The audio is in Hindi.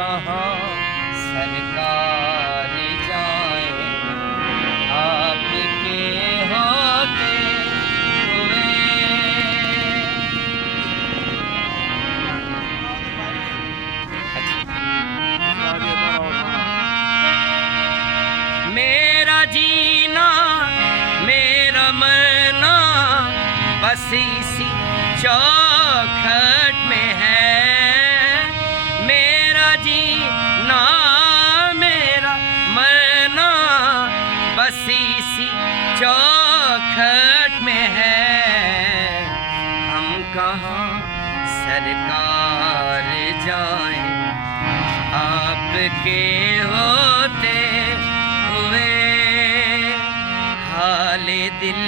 कहाँ सरकार जाए, आपके होते हुए। मेरा जीना मेरा मरना बस इसी चौखट में है। मेरा जीना मेरा मरना बस इसी चौखट में है। हम कहाँ सरकार जाएं, आपके होते हुए। हाले दिल